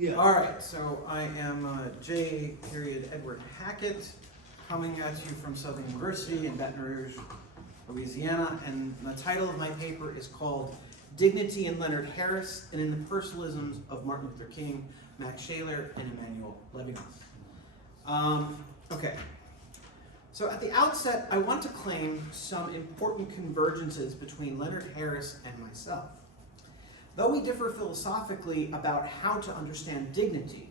Yeah. All right, so I am J. Edward Hackett, coming at you from Southern University in Baton Rouge, Louisiana, and the title of my paper is called Dignity in Leonard Harris and in the Personalisms of Martin Luther King, Max Scheler, and Emmanuel, Levinas. Okay, so at the outset, I want to claim some important convergences between Leonard Harris and myself. Though we differ philosophically about how to understand dignity,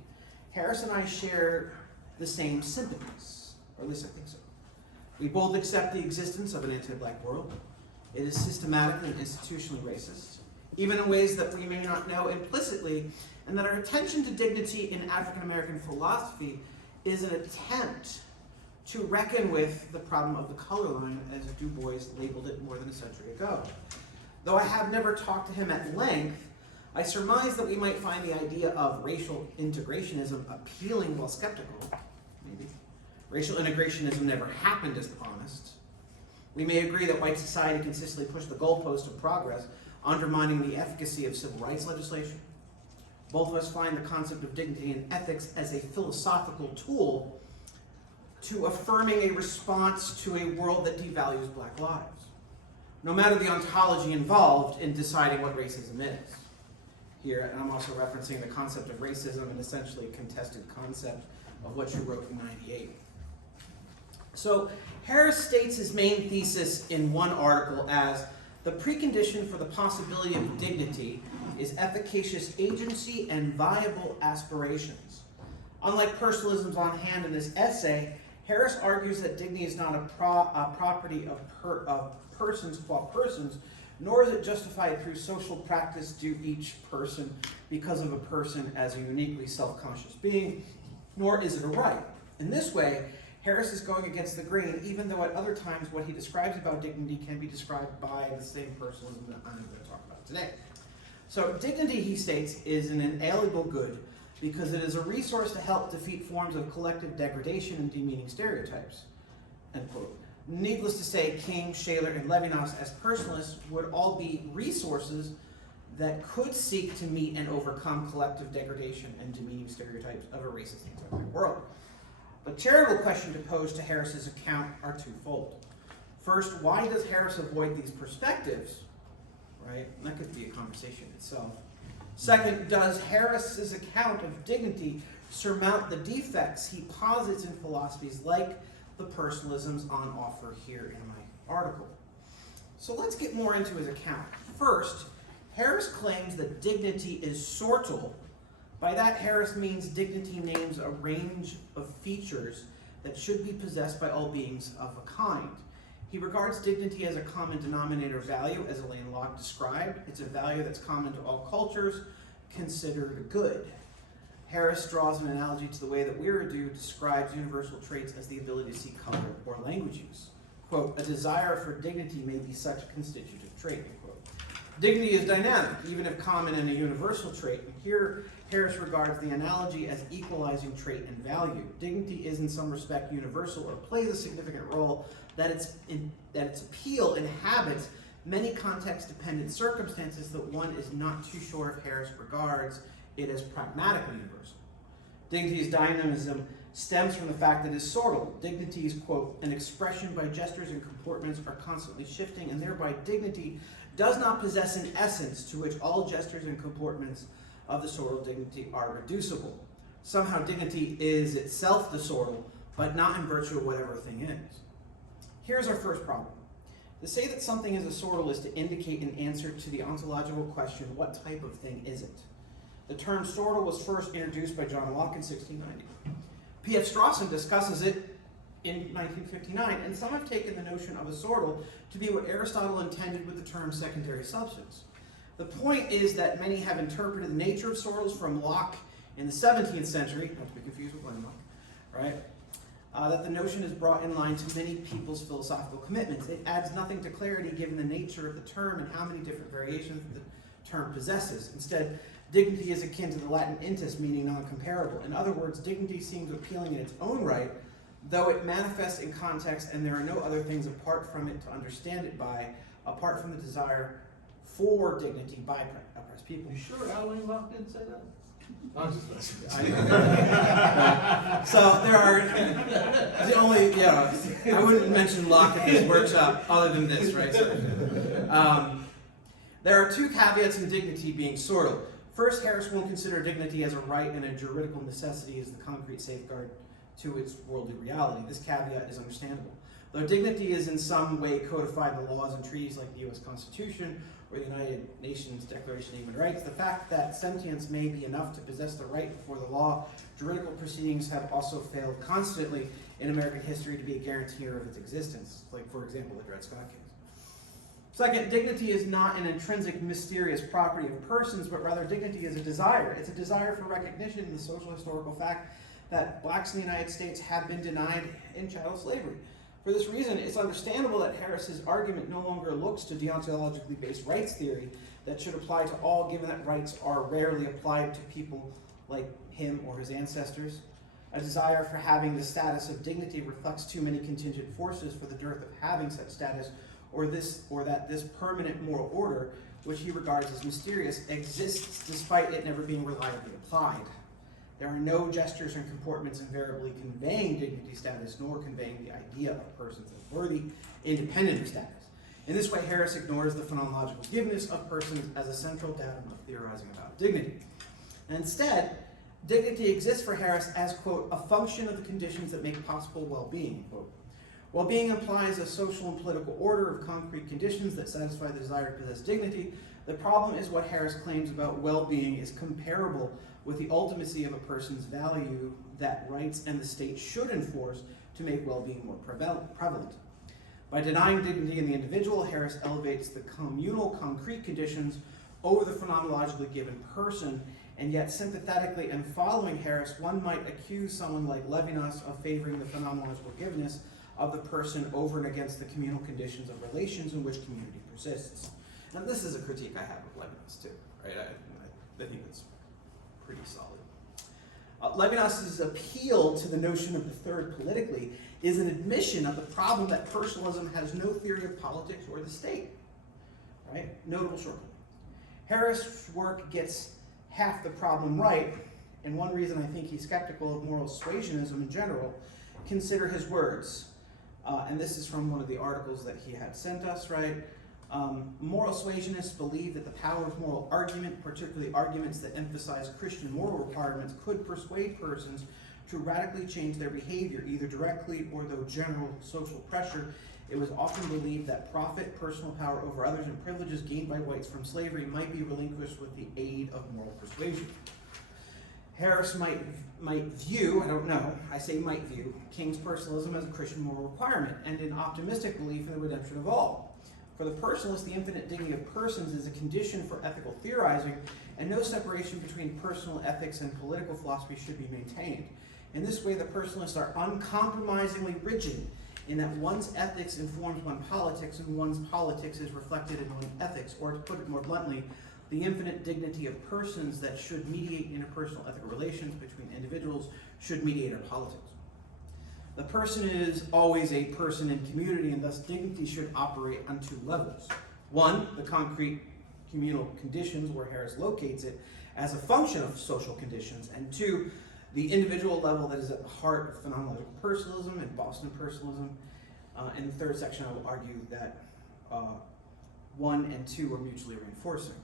Harris and I share the same sympathies, or at least I think so. We both accept the existence of an anti-black world. It is systematically and institutionally racist, even in ways that we may not know implicitly, and that our attention to dignity in African American philosophy is an attempt to reckon with the problem of the color line, as Du Bois labeled it more than a century ago. Though I have never talked to him at length, I surmise that we might find the idea of racial integrationism appealing while skeptical. Maybe. Racial integrationism never happened as promised. We may agree that white society consistently pushed the goalpost of progress, undermining the efficacy of civil rights legislation. Both of us find the concept of dignity and ethics as a philosophical tool to affirming a response to a world that devalues black lives, no matter the ontology involved in deciding what racism is. Here, and I'm also referencing the concept of racism, an essentially contested concept of what you wrote in '98. So Harris states his main thesis in one article as the precondition for the possibility of dignity is efficacious agency and viable aspirations. Unlike personalisms on hand in this essay, Harris argues that dignity is not a property of persons qua persons, nor is it justified through social practice due each person because of a person as a uniquely self-conscious being, nor is it a right. In this way, Harris is going against the grain, even though at other times what he describes about dignity can be described by the same personalism that I'm going to talk about today. So dignity, he states, is an inalienable good because it is a resource to help defeat forms of collective degradation and demeaning stereotypes, end quote. Needless to say, King, Scheler, and Levinas as personalists would all be resources that could seek to meet and overcome collective degradation and demeaning stereotypes of a racist anti-black world. The charitable question to pose to Harris's account are twofold. First, why does Harris avoid these perspectives? Right? And that could be a conversation itself. Second, does Harris's account of dignity surmount the defects he posits in philosophies like the personalisms on offer here in my article? So let's get more into his account. First, Harris claims that dignity is sortal. By that, Harris means dignity names a range of features that should be possessed by all beings of a kind. He regards dignity as a common denominator value, as Elaine Locke described. It's a value that's common to all cultures, considered a good. Harris draws an analogy to the way that Weiradu describes universal traits as the ability to see color or language use. Quote, a desire for dignity may be such a constitutive trait, end quote. Dignity is dynamic, even if common and a universal trait. And here, Harris regards the analogy as equalizing trait and value. Dignity is in some respect universal or plays a significant role that its appeal inhabits many context-dependent circumstances that one is not too sure if Harris regards it as pragmatically universal. Dignity's dynamism stems from the fact that it is sortal. Dignity's, quote, an expression by gestures and comportments are constantly shifting, and thereby dignity does not possess an essence to which all gestures and comportments of the sortal dignity are reducible. Somehow dignity is itself the sortal, but not in virtue of whatever a thing is. Here's our first problem. To say that something is a sortal is to indicate an answer to the ontological question, what type of thing is it? The term sortal was first introduced by John Locke in 1690. P.F. Strawson discusses it in 1959, and some have taken the notion of a sortal to be what Aristotle intended with the term secondary substance. The point is that many have interpreted the nature of sortals from Locke in the 17th century, not to be confused with Leonard, right? That the notion is brought in line to many people's philosophical commitments. It adds nothing to clarity given the nature of the term and how many different variations the term possesses. Instead, dignity is akin to the Latin intus, meaning non-comparable. In other words, dignity seems appealing in its own right, though it manifests in context and there are no other things apart from it to understand it by, apart from the desire for dignity by oppressed people. You sure Alan Locke didn't say that? I'm just messing with So there are the only, I wouldn't mention Locke at this workshop other than this, right? So, there are two caveats in dignity being sorted. First, Harris won't consider dignity as a right and a juridical necessity as the concrete safeguard to its worldly reality. This caveat is understandable. Though dignity is in some way codified in the laws and treaties like the U.S. Constitution or the United Nations Declaration of Human Rights, the fact that sentience may be enough to possess the right before the law, juridical proceedings have also failed constantly in American history to be a guarantor of its existence, like, for example, the Dred Scott case. Second, dignity is not an intrinsic, mysterious property of persons, but rather dignity is a desire. It's a desire for recognition in the social historical fact that blacks in the United States have been denied in chattel slavery. For this reason, it's understandable that Harris's argument no longer looks to deontologically based rights theory that should apply to all, given that rights are rarely applied to people like him or his ancestors. A desire for having the status of dignity reflects too many contingent forces for the dearth of having such status, or that this permanent moral order, which he regards as mysterious, exists despite it never being reliably applied. There are no gestures and comportments invariably conveying dignity status, nor conveying the idea of persons as worthy, independent of status. In this way, Harris ignores the phenomenological givenness of persons as a central datum of theorizing about dignity. And instead, dignity exists for Harris as, quote, a function of the conditions that make possible well-being, quote. Well-being implies a social and political order of concrete conditions that satisfy the desire to possess dignity. The problem is what Harris claims about well-being is comparable with the ultimacy of a person's value that rights and the state should enforce to make well-being more prevalent. By denying dignity in the individual, Harris elevates the communal concrete conditions over the phenomenologically given person, and yet sympathetically and following Harris, one might accuse someone like Levinas of favoring the phenomenological givenness of the person over and against the communal conditions of relations in which community persists. And this is a critique I have of Levinas too, right? I think it's pretty solid. Levinas's appeal to the notion of the third politically is an admission of the problem that personalism has no theory of politics or the state, right? Notable shortcoming. Harris' work gets half the problem right, and one reason I think he's skeptical of moral suasionism in general, consider his words. And this is from one of the articles that he had sent us, right? Moral suasionists believe that the power of moral argument, particularly arguments that emphasize Christian moral requirements, could persuade persons to radically change their behavior, either directly or through general social pressure. It was often believed that profit, personal power over others, and privileges gained by whites from slavery might be relinquished with the aid of moral persuasion. Harris might view, I don't know, I say might view, King's personalism as a Christian moral requirement and an optimistic belief in the redemption of all. For the personalist, the infinite dignity of persons is a condition for ethical theorizing, and no separation between personal ethics and political philosophy should be maintained. In this way, the personalists are uncompromisingly rigid in that one's ethics informs one's politics and one's politics is reflected in one's ethics, or to put it more bluntly, the infinite dignity of persons that should mediate interpersonal ethical relations between individuals should mediate our politics. The person is always a person in community, and thus dignity should operate on two levels. One, the concrete communal conditions where Harris locates it as a function of social conditions, and two, the individual level that is at the heart of phenomenological personalism and Boston personalism. In the third section, I will argue that 1 and 2 are mutually reinforcing.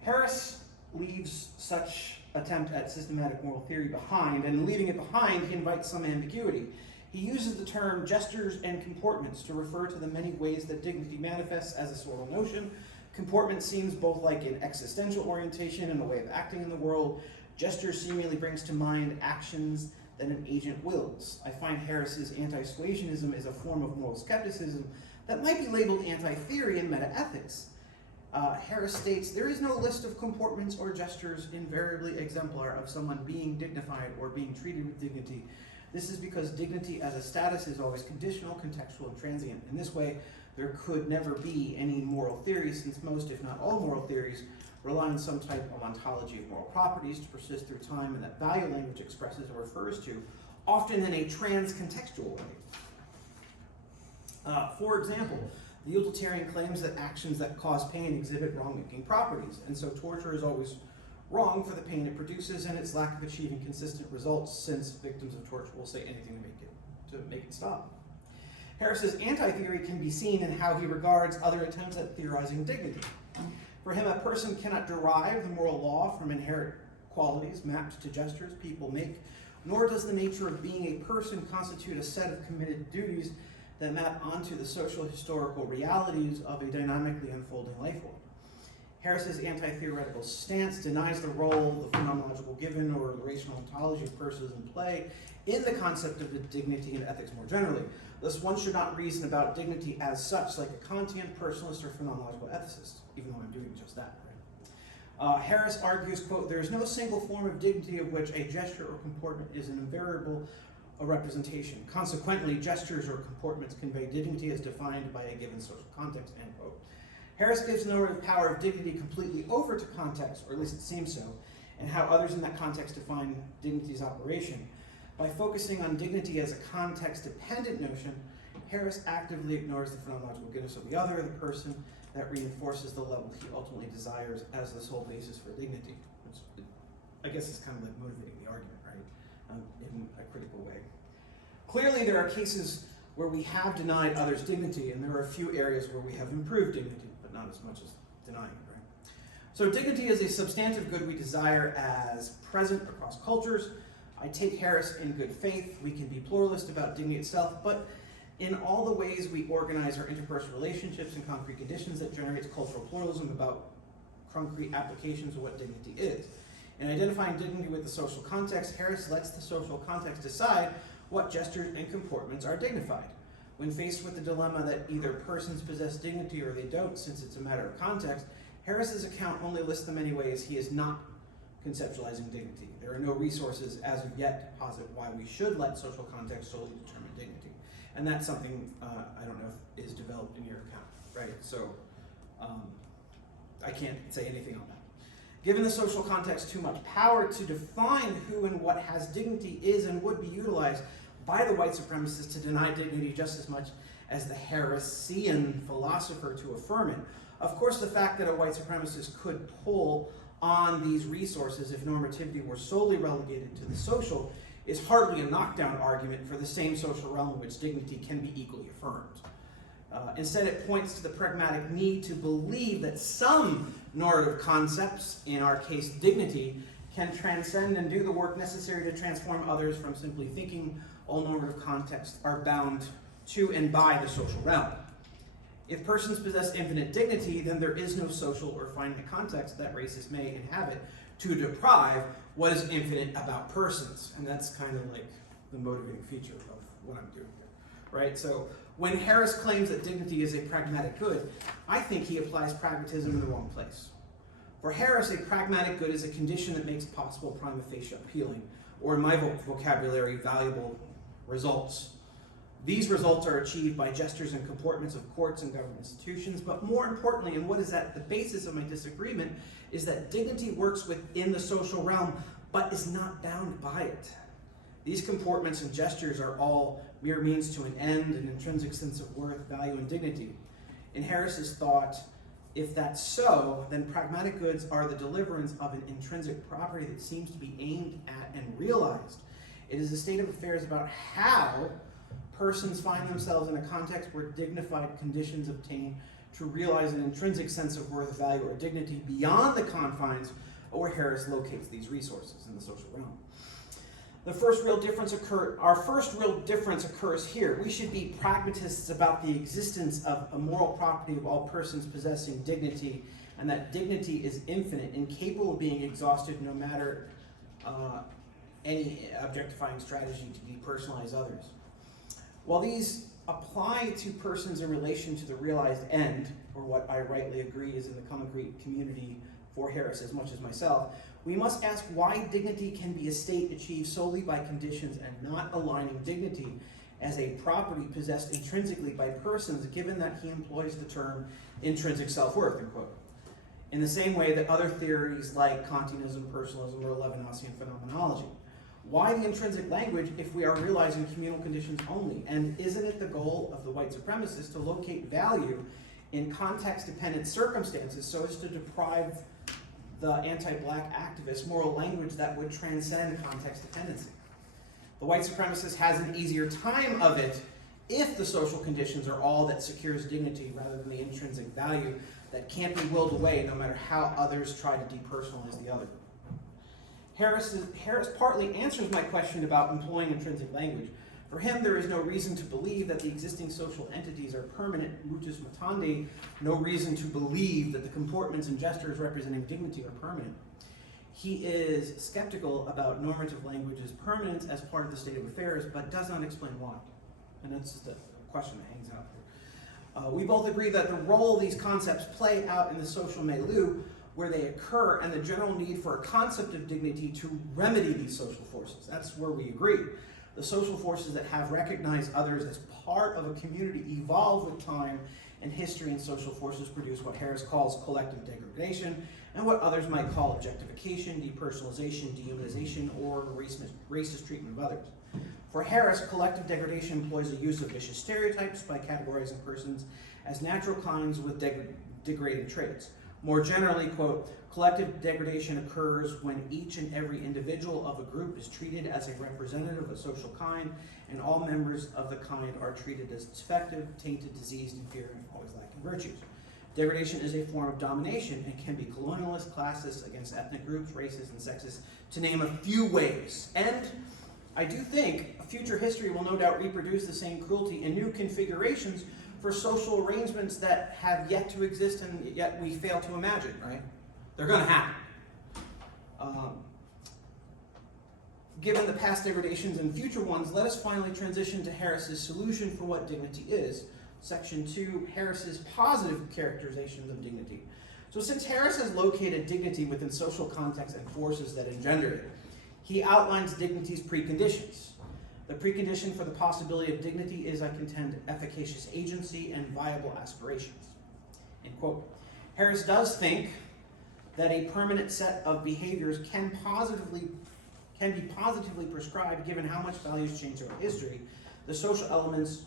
Harris leaves such attempt at systematic moral theory behind, and in leaving it behind, he invites some ambiguity. He uses the term gestures and comportments to refer to the many ways that dignity manifests as a sortal notion. Comportment seems both like an existential orientation and a way of acting in the world. Gesture seemingly brings to mind actions that an agent wills. I find Harris's anti-suasionism is a form of moral skepticism that might be labeled anti-theory and meta-ethics. Harris states, there is no list of comportments or gestures invariably exemplar of someone being dignified or being treated with dignity. This is because dignity as a status is always conditional, contextual, and transient. In this way, there could never be any moral theory, since most, if not all, moral theories rely on some type of ontology of moral properties to persist through time, and that value language expresses or refers to, often in a trans-contextual way. For example, the utilitarian claims that actions that cause pain exhibit wrong-making properties, and so torture is always wrong for the pain it produces and its lack of achieving consistent results, since victims of torture will say anything to make it stop. Harris's anti-theory can be seen in how he regards other attempts at theorizing dignity. For him, a person cannot derive the moral law from inherent qualities mapped to gestures people make, nor does the nature of being a person constitute a set of committed duties that map onto the social historical realities of a dynamically unfolding life form. Harris's anti-theoretical stance denies the role the phenomenological given or the rational ontology of personalism play in the concept of dignity and ethics more generally. Thus, one should not reason about dignity as such like a Kantian personalist or phenomenological ethicist, even though I'm doing just that. Right? Harris argues, quote, "There is no single form of dignity of which a gesture or comportment is an invariable representation. Consequently, gestures or comportments convey dignity as defined by a given social context," end quote. Harris gives the power of dignity completely over to context, or at least it seems so, and how others in that context define dignity's operation. By focusing on dignity as a context-dependent notion, Harris actively ignores the phenomenological goodness of the other, the person, that reinforces the level he ultimately desires as the sole basis for dignity. Which I guess is kind of like motivating the argument, right, in a critical way. Clearly, there are cases where we have denied others dignity, and there are a few areas where we have improved dignity, but not as much as denying it, right? So dignity is a substantive good we desire as present across cultures. I take Harris in good faith. We can be pluralist about dignity itself, but in all the ways we organize our interpersonal relationships and concrete conditions that generates cultural pluralism about concrete applications of what dignity is. In identifying dignity with the social context, Harris lets the social context decide what gestures and comportments are dignified. When faced with the dilemma that either persons possess dignity or they don't, since it's a matter of context, Harris's account only lists the many ways he is not conceptualizing dignity. There are no resources as of yet to posit why we should let social context solely determine dignity. And that's something I don't know if is developed in your account, right? So I can't say anything on that. Given the social context too much power to define who and what has dignity is and would be utilized by the white supremacists to deny dignity just as much as the Harrisian philosopher to affirm it. Of course, the fact that a white supremacist could pull on these resources if normativity were solely relegated to the social is hardly a knockdown argument for the same social realm in which dignity can be equally affirmed. Instead, it points to the pragmatic need to believe that some normative concepts, in our case dignity, can transcend and do the work necessary to transform others from simply thinking all normative contexts are bound to and by the social realm. If persons possess infinite dignity, then there is no social or finite context that races may inhabit to deprive what is infinite about persons. And that's kind of like the motivating feature of what I'm doing here, right? So when Harris claims that dignity is a pragmatic good, I think he applies pragmatism in the wrong place. For Harris, a pragmatic good is a condition that makes possible prima facie appealing, or in my vocabulary, valuable results. These results are achieved by gestures and comportments of courts and government institutions, but more importantly, and what is at the basis of my disagreement, is that dignity works within the social realm, but is not bound by it. These comportments and gestures are all mere means to an end, an intrinsic sense of worth, value, and dignity. In Harris's thought, if that's so, then pragmatic goods are the deliverance of an intrinsic property that seems to be aimed at and realized. It is a state of affairs about how persons find themselves in a context where dignified conditions obtain to realize an intrinsic sense of worth, value, or dignity beyond the confines of where Harris locates these resources in the social realm. Our first real difference occurs here. We should be pragmatists about the existence of a moral property of all persons possessing dignity, and that dignity is infinite and capable of being exhausted no matter any objectifying strategy to depersonalize others. While these apply to persons in relation to the realized end, or what I rightly agree is in the concrete community for Harris as much as myself, we must ask why dignity can be a state achieved solely by conditions and not aligning dignity as a property possessed intrinsically by persons, given that he employs the term intrinsic self-worth, end quote. In the same way that other theories like Kantianism, Personalism, or Levinasian phenomenology. Why the intrinsic language if we are realizing communal conditions only? And isn't it the goal of the white supremacists to locate value in context-dependent circumstances so as to deprive the anti-black activist moral language that would transcend context dependency. The white supremacist has an easier time of it if the social conditions are all that secures dignity rather than the intrinsic value that can't be willed away no matter how others try to depersonalize the other. Harris partly answers my question about employing intrinsic language. For him, there is no reason to believe that the existing social entities are permanent, mutus mutandi, no reason to believe that the comportments and gestures representing dignity are permanent. He is skeptical about normative language's permanence as part of the state of affairs, but does not explain why. And that's just a question that hangs out there. We both agree that the role these concepts play out in the social milieu where they occur and the general need for a concept of dignity to remedy these social forces. That's where we agree. The social forces that have recognized others as part of a community evolve with time, and history and social forces produce what Harris calls collective degradation and what others might call objectification, depersonalization, dehumanization, or racist treatment of others. For Harris, collective degradation employs the use of vicious stereotypes by categorizing persons as natural kinds with degrading traits. More generally, quote, collective degradation occurs when each and every individual of a group is treated as a representative of a social kind, and all members of the kind are treated as defective, tainted, diseased, inferior, and always lacking virtues. Degradation is a form of domination and can be colonialist, classist, against ethnic groups, racist, and sexist, to name a few ways. And I do think future history will no doubt reproduce the same cruelty in new configurations for social arrangements that have yet to exist and yet we fail to imagine, right? They're going to happen. Given the past degradations and future ones, let us finally transition to Harris's solution for what dignity is. Section 2, Harris's positive characterizations of dignity. So since Harris has located dignity within social contexts and forces that engender it, he outlines dignity's preconditions. The precondition for the possibility of dignity is, I contend, efficacious agency and viable aspirations. End quote. Harris does think that a permanent set of behaviors can be positively prescribed given how much values change throughout history. The social elements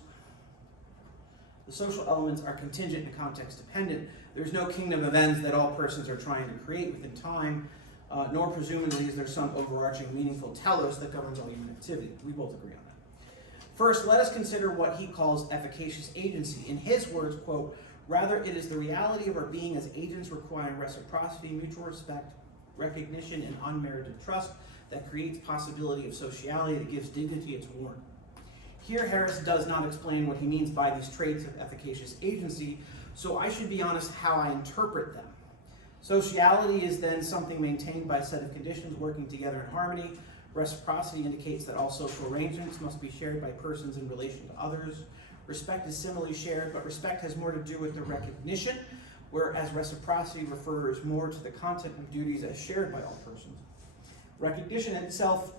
are contingent and context dependent. There's no kingdom of ends that all persons are trying to create within time, nor presumably is there some overarching meaningful telos that governs all human activity. We both agree on that. First, let us consider what he calls efficacious agency. In his words, quote, rather it is the reality of our being as agents requiring reciprocity, mutual respect, recognition, and unmerited trust that creates possibility of sociality that gives dignity its warrant. Here, Harris does not explain what he means by these traits of efficacious agency, so I should be honest how I interpret them. Sociality is then something maintained by a set of conditions working together in harmony. Reciprocity indicates that all social arrangements must be shared by persons in relation to others. Respect is similarly shared, but respect has more to do with the recognition, whereas reciprocity refers more to the content of duties as shared by all persons. Recognition itself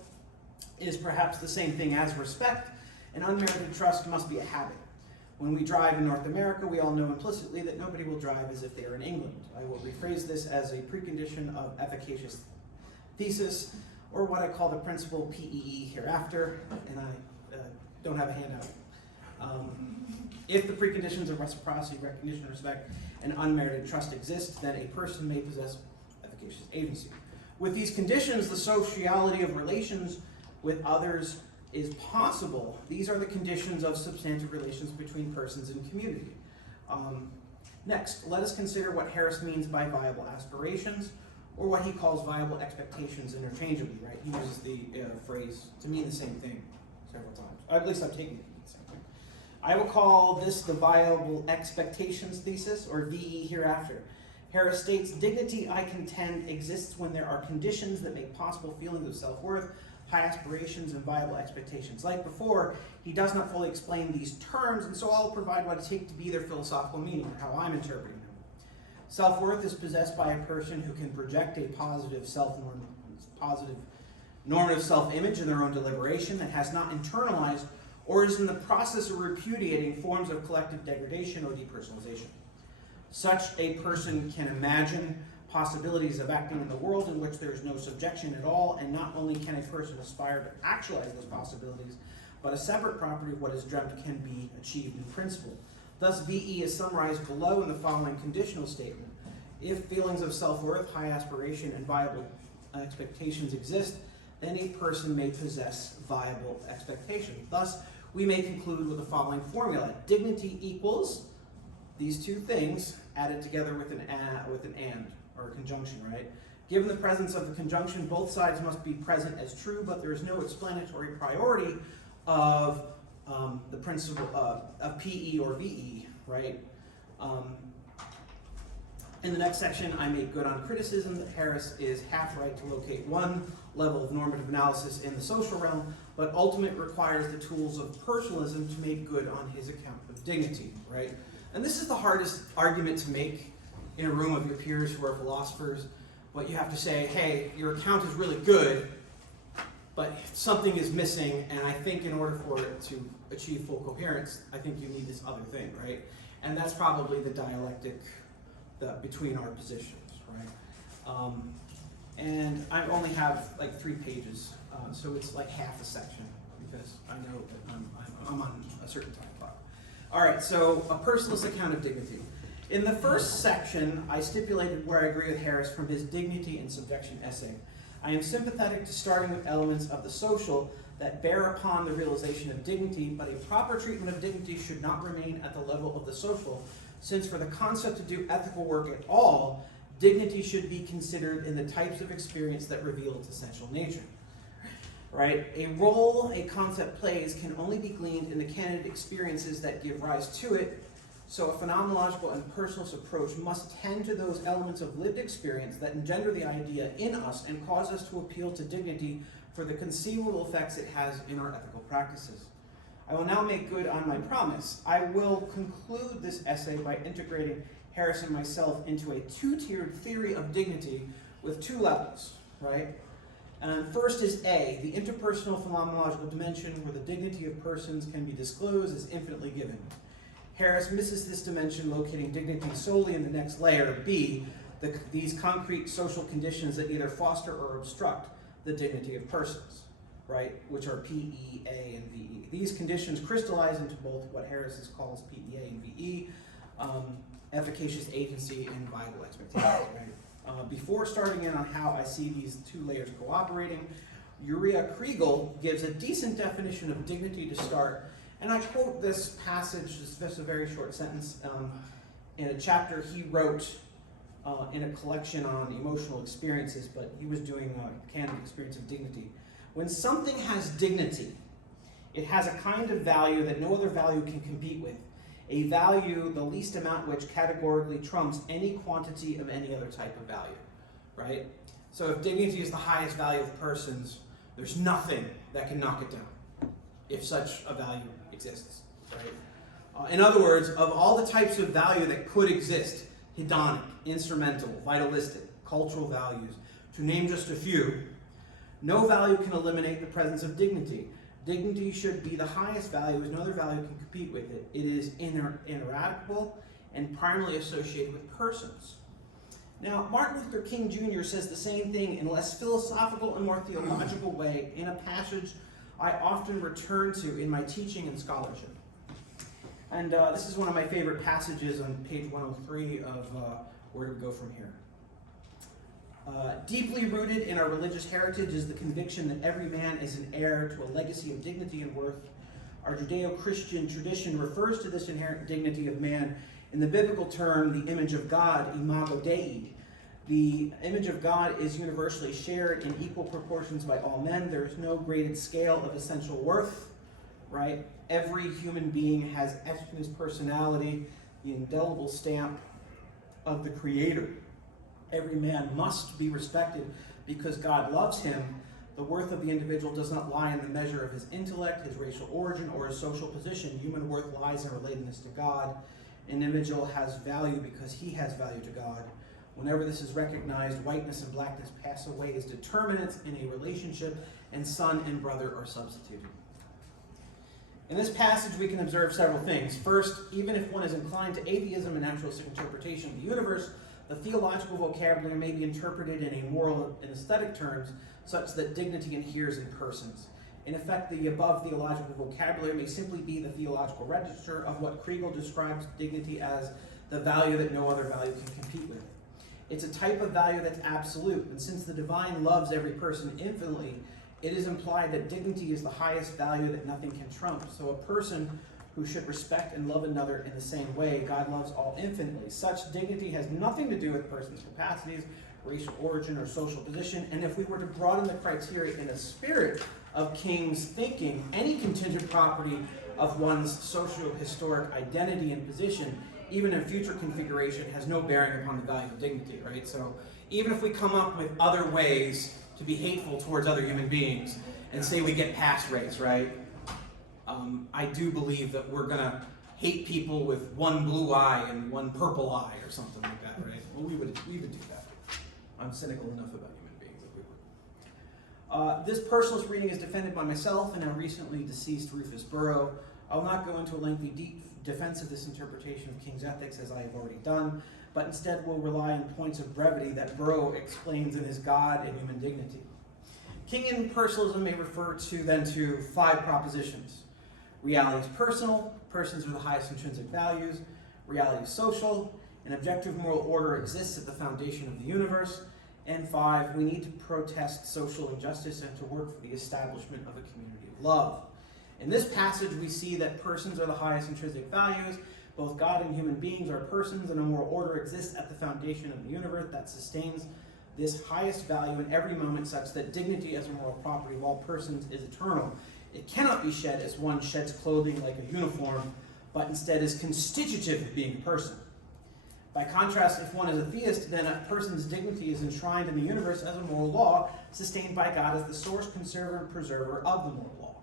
is perhaps the same thing as respect, and unmerited trust must be a habit. When we drive in North America, we all know implicitly that nobody will drive as if they are in England. I will rephrase this as a precondition of efficacious thesis, or what I call the principle PEE hereafter, and I don't have a handout. If the preconditions of reciprocity, recognition, respect, and unmerited trust exist, then a person may possess efficacious agency. With these conditions, the sociality of relations with others is possible. These are the conditions of substantive relations between persons and community. Next, let us consider what Harris means by viable aspirations, or what he calls viable expectations interchangeably, right? He uses the phrase to mean the same thing several times. At least I'm taking it to mean the same thing. I will call this the viable expectations thesis, or VE hereafter. Harris states, dignity, I contend, exists when there are conditions that make possible feelings of self-worth, high aspirations, and viable expectations. Like before, he does not fully explain these terms, and so I'll provide what I take to be their philosophical meaning, or how I'm interpreting them. Self-worth is possessed by a person who can project a positive normative self-image in their own deliberation that has not internalized or is in the process of repudiating forms of collective degradation or depersonalization. Such a person can imagine possibilities of acting in the world in which there is no subjection at all, and not only can a person aspire to actualize those possibilities, but a separate property of what is dreamt can be achieved in principle. Thus, VE is summarized below in the following conditional statement. If feelings of self-worth, high aspiration, and viable expectations exist, then a person may possess viable expectations. Thus, we may conclude with the following formula. Dignity equals these two things added together with an and, or a conjunction, right? Given the presence of the conjunction, both sides must be present as true, but there is no explanatory priority of the principle of PE or VE, right? In the next section, I make good on criticism that Harris is half right to locate one level of normative analysis in the social realm, but ultimately requires the tools of personalism to make good on his account of dignity, right? And this is the hardest argument to make in a room of your peers who are philosophers, but you have to say, hey, your account is really good, but something is missing, and I think in order for it to achieve full coherence, I think you need this other thing, right? And that's probably the dialectic between our positions, right? And I only have like 3 pages, so it's like half a section, because I know that I'm on a certain time clock. All right, so a personalist account of dignity. In the first section, I stipulated where I agree with Harris from his dignity and subjection essay. I am sympathetic to starting with elements of the social that bear upon the realization of dignity, but a proper treatment of dignity should not remain at the level of the social, since for the concept to do ethical work at all, dignity should be considered in the types of experience that reveal its essential nature. Right? A role a concept plays can only be gleaned in the candidate experiences that give rise to it, so a phenomenological and personalist approach must tend to those elements of lived experience that engender the idea in us and cause us to appeal to dignity for the conceivable effects it has in our ethical practices. I will now make good on my promise. I will conclude this essay by integrating Harris and myself into a 2-tiered theory of dignity with 2 levels, right? First is A, the interpersonal phenomenological dimension where the dignity of persons can be disclosed as infinitely given. Harris misses this dimension, locating dignity solely in the next layer, B, these concrete social conditions that either foster or obstruct the dignity of persons, right, which are PE, A, and VE. These conditions crystallize into both what Harris calls PEA and VE, efficacious agency and viable expectations, right? Before starting in on how I see these 2 layers cooperating, Uriah Kriegel gives a decent definition of dignity to start, and I quote this passage, it's just a very short sentence, in a chapter he wrote in a collection on emotional experiences, but he was doing a candid experience of dignity. When something has dignity, it has a kind of value that no other value can compete with, a value the least amount which categorically trumps any quantity of any other type of value, right? So if dignity is the highest value of persons, there's nothing that can knock it down, if such a value exists, right? In other words, of all the types of value that could exist, hedonic, instrumental, vitalistic, cultural values, to name just a few, no value can eliminate the presence of dignity. Dignity should be the highest value, as no other value can compete with it. It is ineradicable and primarily associated with persons. Now, Martin Luther King Jr. says the same thing in a less philosophical and more theological way in a passage I often return to in my teaching and scholarship. And this is one of my favorite passages on page 103 of Where to Go From Here. Deeply rooted in our religious heritage is the conviction that every man is an heir to a legacy of dignity and worth. Our Judeo-Christian tradition refers to this inherent dignity of man in the biblical term, the image of God, imago Dei. The image of God is universally shared in equal proportions by all men. There is no graded scale of essential worth, right? Every human being has etched in his personality the indelible stamp of the Creator. Every man must be respected because God loves him. The worth of the individual does not lie in the measure of his intellect, his racial origin, or his social position. Human worth lies in relatedness to God. An individual has value because he has value to God. Whenever this is recognized, whiteness and blackness pass away as determinants in a relationship, and son and brother are substituted. In this passage, we can observe several things. First, even if one is inclined to atheism and naturalistic interpretation of the universe, the theological vocabulary may be interpreted in a moral and aesthetic terms, such that dignity inheres in persons. In effect, the above theological vocabulary may simply be the theological register of what Kriegel describes dignity as the value that no other value can compete with. It's a type of value that's absolute, and since the divine loves every person infinitely, it is implied that dignity is the highest value that nothing can trump. So a person who should respect and love another in the same way, God loves all infinitely. Such dignity has nothing to do with person's capacities, racial origin, or social position, and if we were to broaden the criteria in a spirit of King's thinking, any contingent property of one's socio-historic identity and position, even in future configuration, has no bearing upon the value of dignity, right? So even if we come up with other ways to be hateful towards other human beings and say we get past race, right? I do believe that we're gonna hate people with one blue eye and one purple eye or something like that, right? Well, we would do that. I'm cynical enough about human beings that we would. This personalist reading is defended by myself and our recently deceased Rufus Burrow. I will not go into a lengthy, deep defense of this interpretation of King's ethics, as I have already done, but instead will rely on points of brevity that Burrow explains in his God and Human Dignity. King in personalism may refer to 5 propositions. Reality is personal, persons are the highest intrinsic values, reality is social, an objective moral order exists at the foundation of the universe, and 5, we need to protest social injustice and to work for the establishment of a community of love. In this passage, we see that persons are the highest intrinsic values. Both God and human beings are persons, and a moral order exists at the foundation of the universe that sustains this highest value in every moment, such that dignity as a moral property of all persons is eternal. It cannot be shed as one sheds clothing like a uniform, but instead is constitutive of being a person. By contrast, if one is a theist, then a person's dignity is enshrined in the universe as a moral law, sustained by God as the source, conserver, and preserver of the moral law.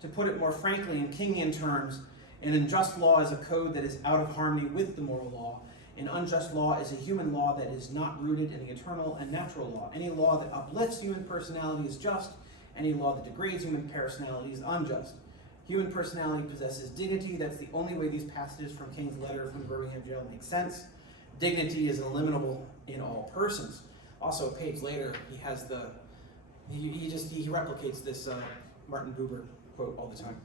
To put it more frankly, in Kingian terms, an unjust law is a code that is out of harmony with the moral law. An unjust law is a human law that is not rooted in the eternal and natural law. Any law that uplifts human personality is just. Any law that degrades human personality is unjust. Human personality possesses dignity. That's the only way these passages from King's letter from Birmingham jail make sense. Dignity is illimitable in all persons. Also, a page later, he has he replicates this Martin Buber quote all the time,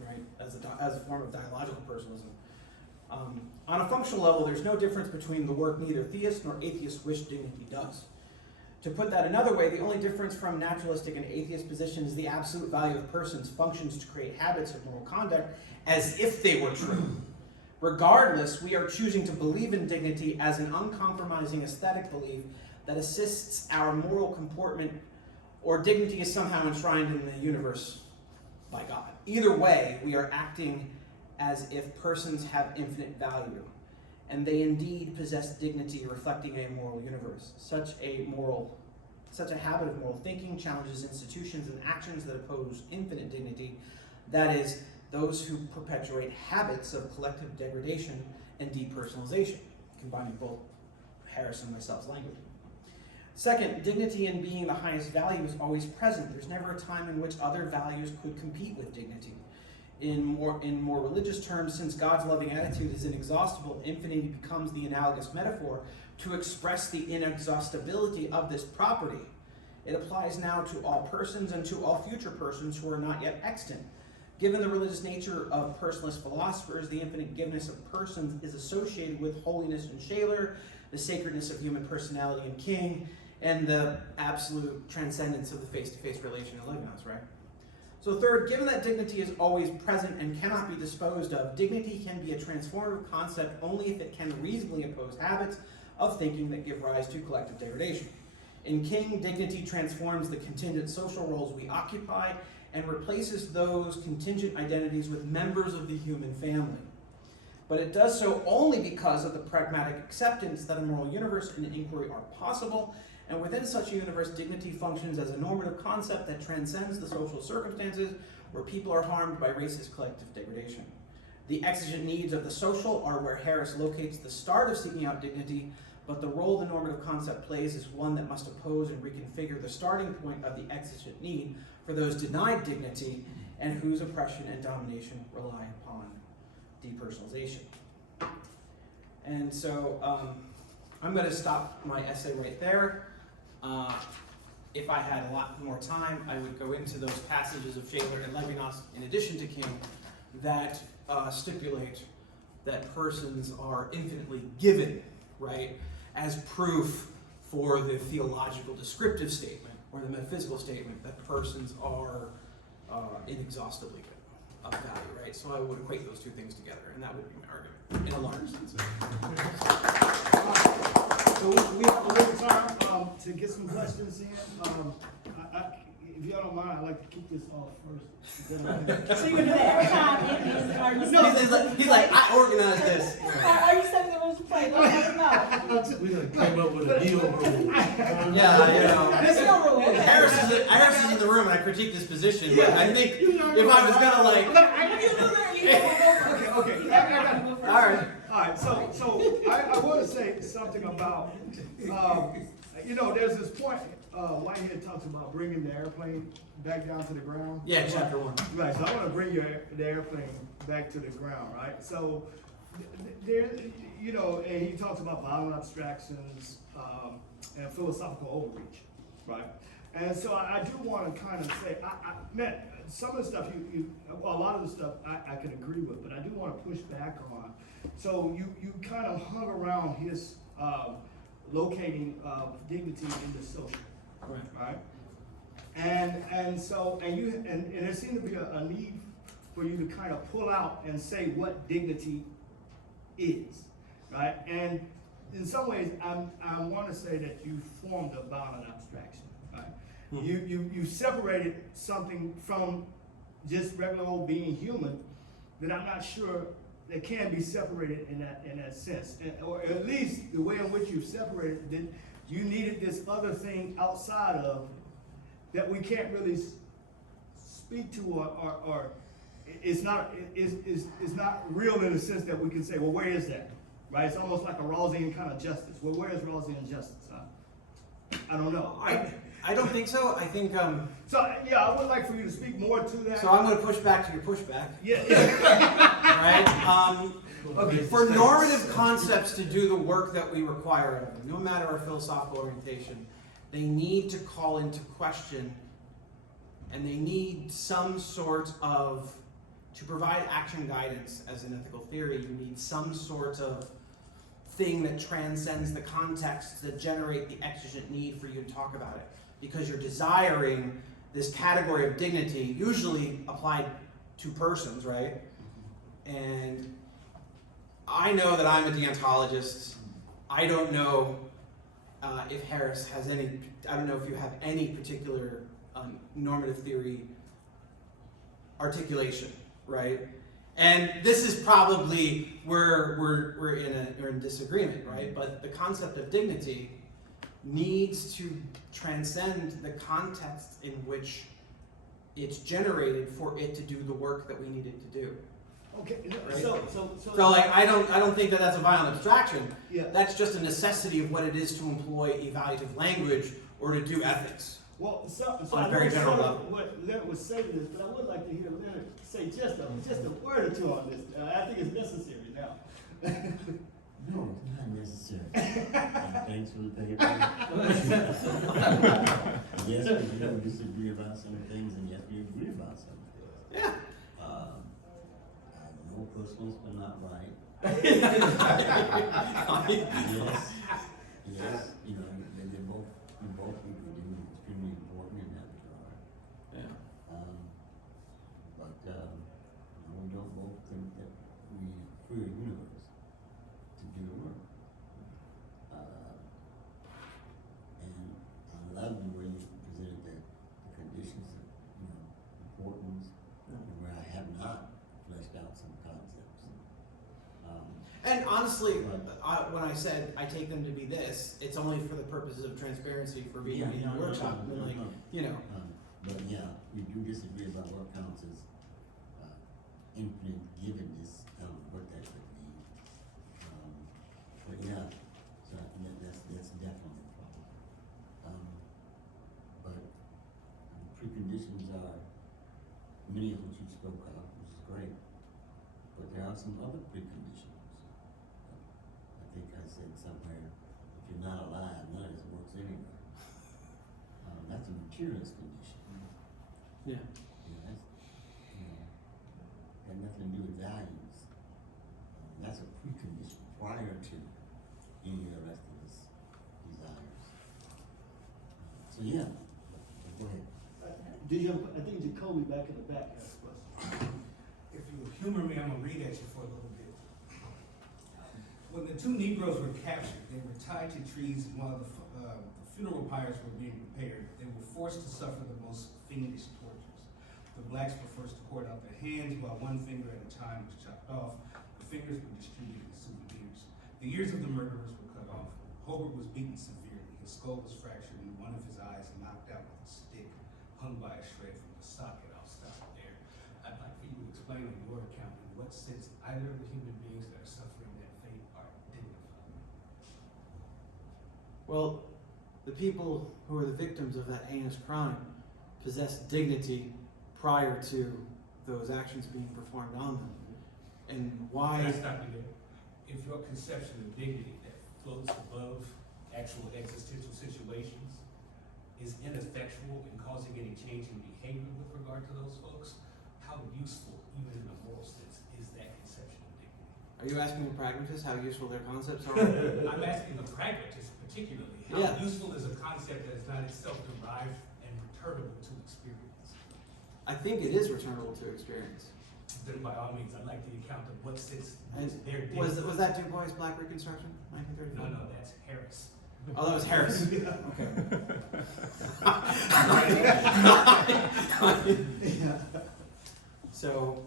right? As a form of dialogical personalism. On a functional level, there's no difference between the work neither theist nor atheist wish dignity does. To put that another way, the only difference from naturalistic and atheist position is the absolute value of persons functions to create habits of moral conduct as if they were true. Regardless, we are choosing to believe in dignity as an uncompromising aesthetic belief that assists our moral comportment, or dignity is somehow enshrined in the universe by God. Either way, we are acting as if persons have infinite value, and they indeed possess dignity reflecting a moral universe. Such a habit of moral thinking challenges institutions and actions that oppose infinite dignity, that is, those who perpetuate habits of collective degradation and depersonalization, combining both Harris and myself's language. Second, dignity in being the highest value is always present. There's never a time in which other values could compete with dignity. In more religious terms, since God's loving attitude is inexhaustible, infinity becomes the analogous metaphor to express the inexhaustibility of this property. It applies now to all persons and to all future persons who are not yet extant. Given the religious nature of personalist philosophers, the infinite giveness of persons is associated with holiness in Scheler, the sacredness of human personality in King, and the absolute transcendence of the face-to-face relation in Levinas, right? So third, given that dignity is always present and cannot be disposed of, dignity can be a transformative concept only if it can reasonably oppose habits of thinking that give rise to collective degradation. In King, dignity transforms the contingent social roles we occupy and replaces those contingent identities with members of the human family. But it does so only because of the pragmatic acceptance that a moral universe and inquiry are possible, and within such a universe, dignity functions as a normative concept that transcends the social circumstances where people are harmed by racist collective degradation. The exigent needs of the social are where Harris locates the start of seeking out dignity, but the role the normative concept plays is one that must oppose and reconfigure the starting point of the exigent need for those denied dignity and whose oppression and domination rely upon depersonalization. And so I'm going to stop my essay right there. If I had a lot more time, I would go into those passages of Scheler and Levinas, in addition to King, that stipulate that persons are infinitely given, right, as proof for the theological descriptive statement or the metaphysical statement that persons are inexhausibly good of value, right? So I would equate those two things together, and that would be my argument in a large sense. So we have a little time to get some questions in. If y'all don't mind, I'd like to kick this off first. So you're gonna do that every time? He's like, I organized this. Are you setting the rules to play? Let us know. We done came up with a deal rule. Yeah, you know. There's no rule. Harris is in the room, and I critique this position, but I think if I was gonna like, Okay. all right. All right, so I want to say something about, there's this point, Whitehead talks about bringing the airplane back down to the ground. Yeah, chapter 1. Right, so I want to bring the airplane back to the ground, right? So there, and he talks about violent abstractions and philosophical overreach, right? And so I do want to kind of say, man, some of the stuff a lot of the stuff I can agree with, but I do want to push back on. So you kind of hung around his locating of dignity in the social, right? And there seemed to be a need for you to kind of pull out and say what dignity is, right? And in some ways, I want to say that you formed a violent abstraction, right? Mm-hmm. You separated something from just regular old being human that I'm not sure that can be separated in that sense, or at least the way in which you've separated that you needed this other thing outside of that we can't really speak to, or it's not real in the sense that we can say, well, where is that? Right? It's almost like a Rawlsian kind of justice. Well, where is Rawlsian justice? I don't know. I don't think so. I think So yeah, I would like for you to speak more to that. so I'm going to push back to your pushback. Yeah. Right? Okay. For normative concepts to do the work that we require of them, no matter our philosophical orientation, they need to call into question, and they need some sort of, to provide action guidance as an ethical theory, you need some sort of thing that transcends the context that generate the exigent need for you to talk about it. Because you're desiring this category of dignity, usually applied to persons, right? And I know that I'm a deontologist. I don't know if Harris has any, I don't know if you have any particular normative theory articulation, right? And this is probably where we're in disagreement, right? But the concept of dignity needs to transcend the context in which it's generated for it to do the work that we need it to do. Okay. Right? So like I don't think that that's a violent abstraction. Yeah. That's just a necessity of what it is to employ evaluative language or to do ethics. Well, On a very general level. What Leonard was saying this, but I would like to hear Leonard say just a word or two on this. I think it's necessary now. No, not necessary. Thanks for the paper. Yes, we do disagree about some things, and yes, we agree about some things. Yeah. No personals, but not right. Yes, they both we do extremely important in that regard. Yeah. But we don't both think that we free a universe to do the work. And I love the way you presented the conditions of importance, and where I have not fleshed out some concepts. And honestly, when I said I take them to be this, it's only for the purposes of transparency for being in the workshop. No. But yeah, we do disagree about what counts as infinite givenness, what that could mean. But yeah, so that's definitely a problem. But preconditions are many of which you spoke of, which is great. But there are some other preconditions. I think I said somewhere, if you're not alive, none of this works anyway. That's a materialist condition. Yeah. That's, got nothing to do with values. That's a precondition prior to any of the rest of his desires. So yeah, go ahead. I think Jacoby back in the back has a question. If you will humor me, I'm gonna read at you for a little bit. When the two Negroes were captured, they were tied to trees while the funeral pyres were being prepared. They were forced to suffer the most fiendish tortures. The blacks were first to cord out their hands while one finger at a time was chopped off. The fingers were distributed as souvenirs. The ears of the murderers were cut off. Hobart was beaten severely. His skull was fractured and one of his eyes knocked out with a stick hung by a shred from the socket. I'll stop there. I'd like for you to explain in your account in what sense either of the human beings that are suffering that fate are dignified. Well, the people who are the victims of that heinous crime possess dignity prior to those actions being performed on them. And why? Can I stop you there? If your conception of dignity that floats above actual existential situations is ineffectual in causing any change in behavior with regard to those folks, how useful, even in a moral sense, is that conception of dignity? Are you asking a pragmatist how useful their concepts are? I'm asking a pragmatist particularly, how Yeah. useful is a concept that is not itself derived and returnable to experience? I think it is returnable to experience. Then by all means, I'd like the account of what sense And their dignity. was that Du Bois' Black Reconstruction, 1934? No, that's Harris. Oh, that was Harris. Okay. So,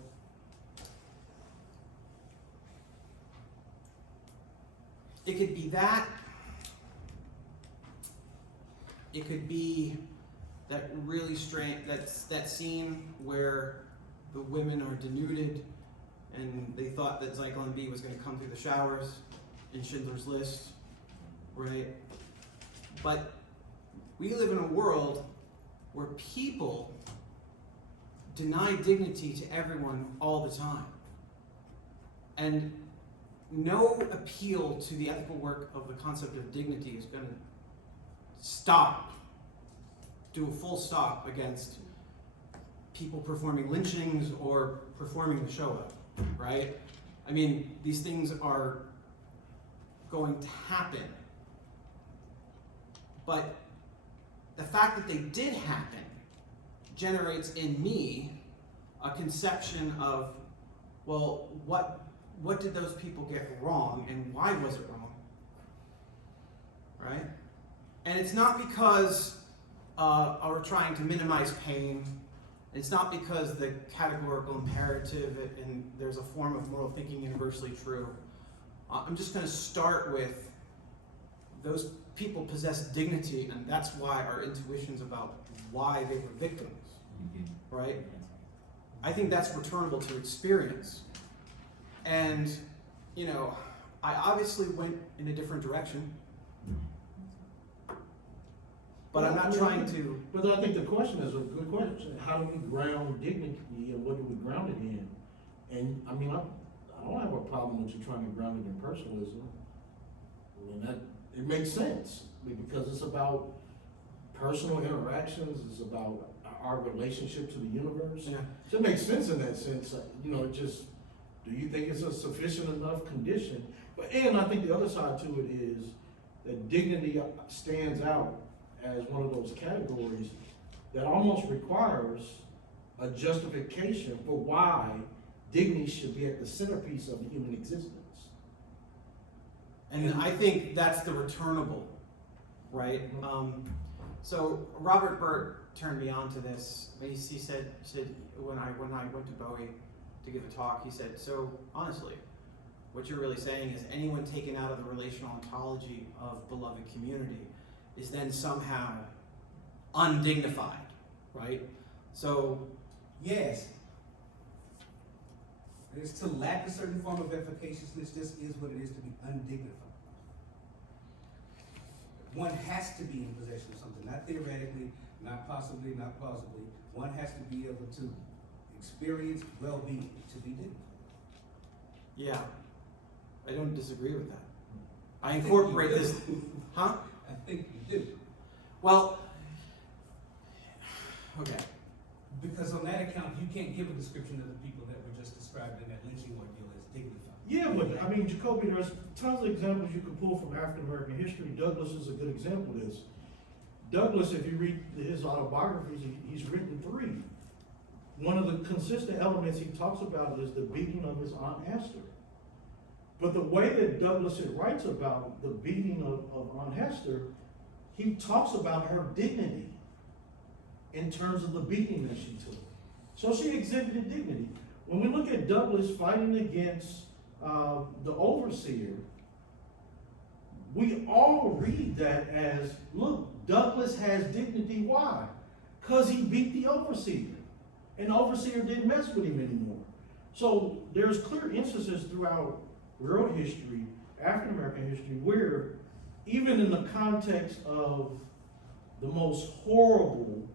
it could be that. It could be that really strange, that scene where the women are denuded and they thought that Zyklon B was going to come through the showers in Schindler's List, right? But we live in a world where people deny dignity to everyone all the time. And no appeal to the ethical work of the concept of dignity is going to do a full stop against people performing lynchings or performing the show up, right? I mean, these things are going to happen. But the fact that they did happen generates in me a conception of, well, what did those people get wrong and why was it wrong? Right? And it's not because we're trying to minimize pain. It's not because the categorical imperative and there's a form of moral thinking universally true. I'm just going to start with those people possess dignity, and that's why our intuitions about why they were victims, right? I think that's returnable to experience. And, you know, I obviously went in a different direction, but I'm not trying to. But I think the question is a good question. How do we ground dignity and what do we ground it in? And I mean, I don't have a problem with you trying to ground it in personalism. I mean, it makes sense because it's about personal interactions, it's about our relationship to the universe. Yeah. So it makes sense in that sense. You know, it just, do you think it's a sufficient enough condition? And I think the other side to it is that dignity stands out as one of those categories that almost requires a justification for why dignity should be at the centerpiece of the human existence. And I think that's the returnable, right? So Robert Burt turned me on to this. He said when I went to Bowie to give a talk, he said, so honestly, what you're really saying is anyone taken out of the relational ontology of beloved community is then somehow undignified, right? So Yes. It's to lack a certain form of efficaciousness just is what it is to be undignified. One has to be in possession of something, not theoretically, not possibly, not plausibly. One has to be able to experience well-being to be dignified. yeah, I don't disagree with that. I incorporate this, huh? I think you do. Well, okay. Because on that account, you can't give a description of the people that were just described in that lynching ordeal as dignified. Yeah, but I mean, Jacoby, there's tons of examples you can pull from African American history. Douglas is a good example of this. Douglas, if you read his autobiographies, he's written 3. One of the consistent elements he talks about is the beating of his Aunt Hester. But the way that Douglas writes about the beating of Aunt Hester, he talks about her dignity in terms of the beating that she took. So she exhibited dignity. When we look at Douglas fighting against the overseer, we all read that as, look, Douglas has dignity. Why? Because he beat the overseer. And the overseer didn't mess with him anymore. So there's clear instances throughout world history, African American history, where even in the context of the most horrible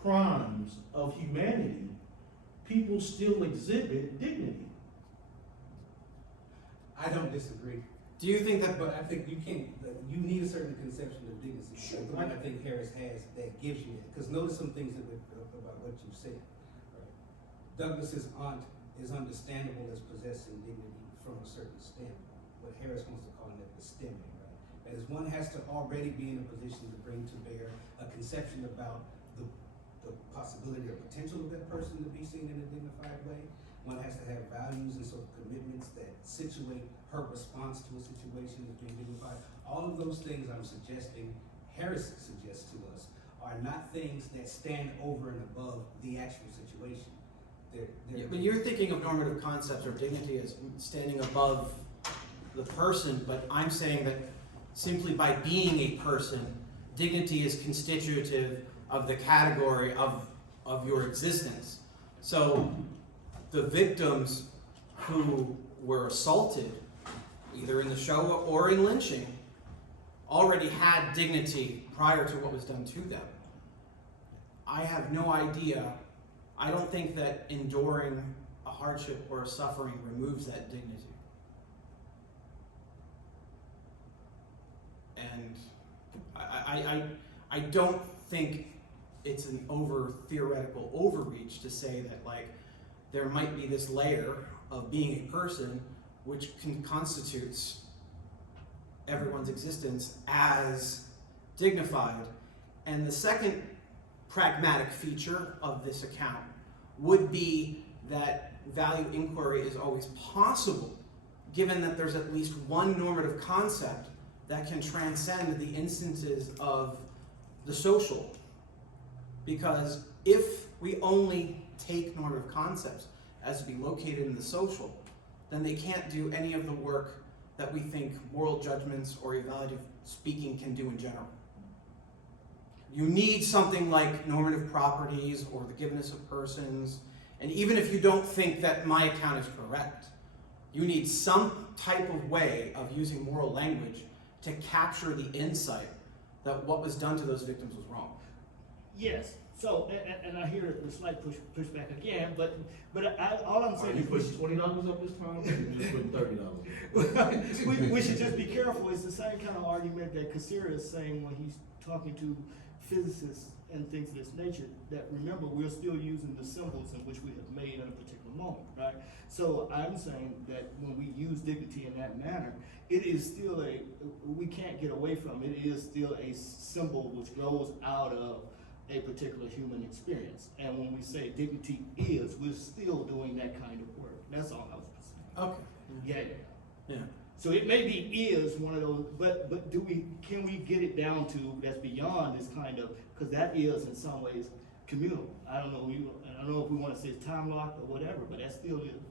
crimes of humanity, people still exhibit dignity. I don't disagree. Do you think that? But I think you can't, you need a certain conception of dignity. Sure. The one I think Harris has that gives you it. Because notice some things about what you said. Right? Douglas's aunt is understandable as possessing dignity from a certain standpoint. What Harris wants to call it the stemming, right? That is, one has to already be in a position to bring to bear a conception about the possibility or potential of that person to be seen in a dignified way. One has to have values and sort of commitments that situate her response to a situation as being dignified. All of those things I'm suggesting, Harris suggests to us, are not things that stand over and above the actual situation. They're But you're thinking of normative concepts or dignity as standing above the person, but I'm saying that simply by being a person, dignity is constitutive of the category of your existence. So the victims who were assaulted, either in the show or in lynching, already had dignity prior to what was done to them. I have no idea. I don't think that enduring a hardship or a suffering removes that dignity. And I don't think it's an theoretical overreach to say that, like, there might be this layer of being a person which constitutes everyone's existence as dignified. And the second pragmatic feature of this account would be that value inquiry is always possible, given that there's at least one normative concept that can transcend the instances of the social. Because if we only take normative concepts as to be located in the social, then they can't do any of the work that we think moral judgments or evaluative speaking can do in general. You need something like normative properties or the givenness of persons, and even if you don't think that my account is correct, you need some type of way of using moral language to capture the insight that what was done to those victims was wrong. Yes. So, and I hear the slight pushback again, but all I'm saying You is put $20 up this time, or you just put $30? we should just be careful. It's the same kind of argument that Scheler is saying when he's talking to physicists and things of this nature, that remember, we're still using the symbols in which we have made at a particular moment, right? So I'm saying that when we use dignity in that manner, it is still we can't get away from it. It is still a symbol which grows out of a particular human experience. And when we say dignity is, we're still doing that kind of work. That's all I was saying. Okay. Yeah. So it maybe is one of those, but can we get it down to that's beyond this kind of, because that is in some ways communal. I don't know if we want to say it's time locked or whatever, but that still is.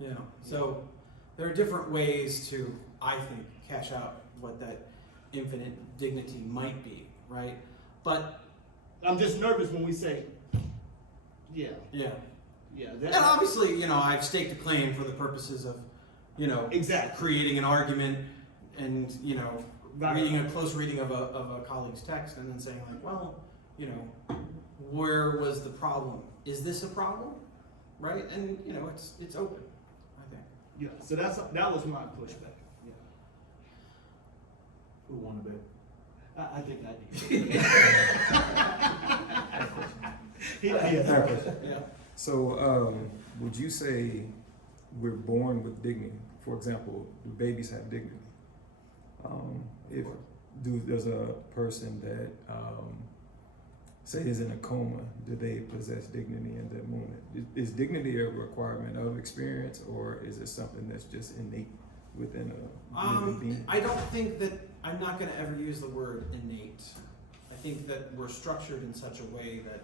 Yeah. So there are different ways to, I think, cash out what that infinite dignity might be, right? But I'm just nervous when we say, yeah. And obviously, I've staked a claim for the purposes of, Exactly. creating an argument and, Right. reading a close reading of a colleague's text and then saying like, well, where was the problem? Is this a problem? Right? And, it's open, I think. Yeah. So that was my pushback. Yeah. Who won the bet? I think I did. Yeah. So, would you say we're born with dignity? For example, do babies have dignity? If does a person that say is in a coma, do they possess dignity in that moment? Is dignity a requirement of experience, or is it something that's just innate within a living being? I don't think that, I'm not gonna ever use the word innate. I think that we're structured in such a way that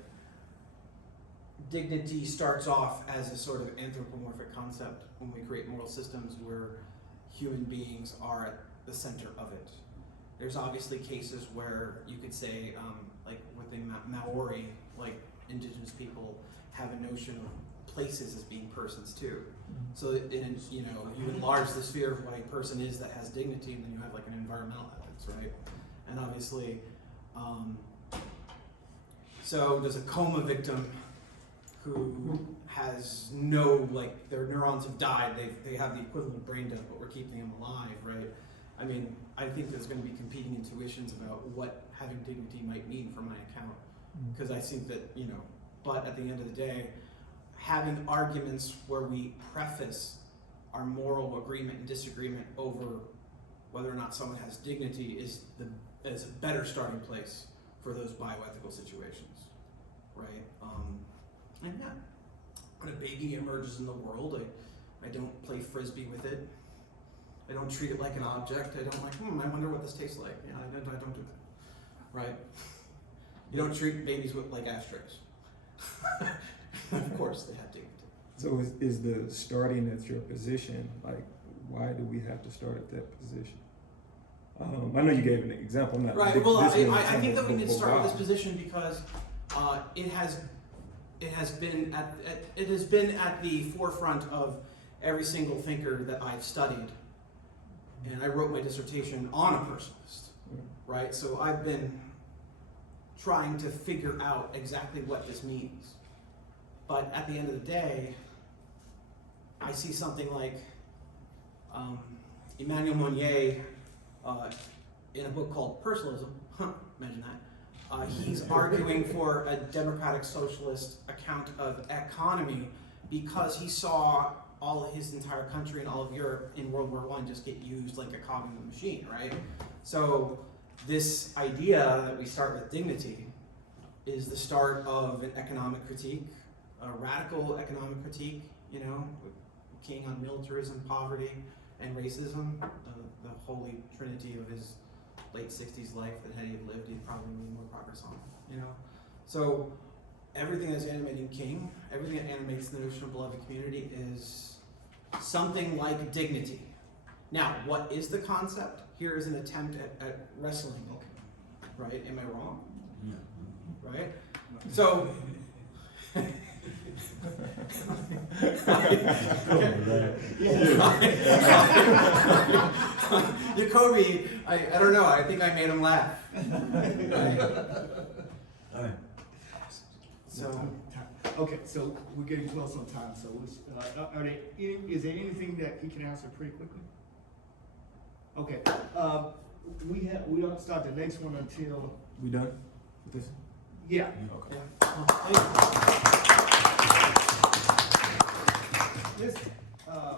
dignity starts off as a sort of anthropomorphic concept when we create moral systems where human beings are at the center of it. There's obviously cases where you could say, like within Maori, like indigenous people have a notion of places as being persons too. So that you enlarge the sphere of what a person is that has dignity, and then you have like an environmental ethics, right? And obviously, so does a coma victim who has no, like, their neurons have died, they have the equivalent of brain death, but we're keeping them alive, right? I mean, I think there's going to be competing intuitions about what having dignity might mean for my account, because I think that, but at the end of the day, having arguments where we preface our moral agreement and disagreement over whether or not someone has dignity is a better starting place for those bioethical situations, right? And yeah, when a baby emerges in the world, I don't play frisbee with it. I don't treat it like an object. I don't like, I wonder what this tastes like. Yeah, I don't do that, right? You don't treat babies with like asterisks. Of course, they have dignity. So is the starting at your position, like, why do we have to start at that position? I know you gave an example. Not Right. Well, I think that we but need to start with why? this position because it has been at the forefront of every single thinker that I've studied, and I wrote my dissertation on a personalist. Right. So I've been trying to figure out exactly what this means. But at the end of the day, I see something like Emmanuel in a book called Personalisms, imagine that, he's arguing for a democratic socialist account of economy because he saw his entire country and all of Europe in World War I just get used like a cog in the machine, right? So this idea that we start with dignity is the start of an economic critique, a radical economic critique, with King on militarism, poverty, and racism, the holy trinity of his late 60s life that had he lived, he'd probably made more progress on, So everything that's animating King, everything that animates the notion of beloved community is something like dignity. Now, what is the concept? Here is an attempt at wrestling, right? Am I wrong? Yeah. Right? So, Jacoby, I don't know, I think I made him laugh. Right? All right. So, Okay, so we're getting close on time, so is there anything that he can answer pretty quickly? Okay, we don't start the next one until, We done with this? yeah. Okay. well, thank you. This,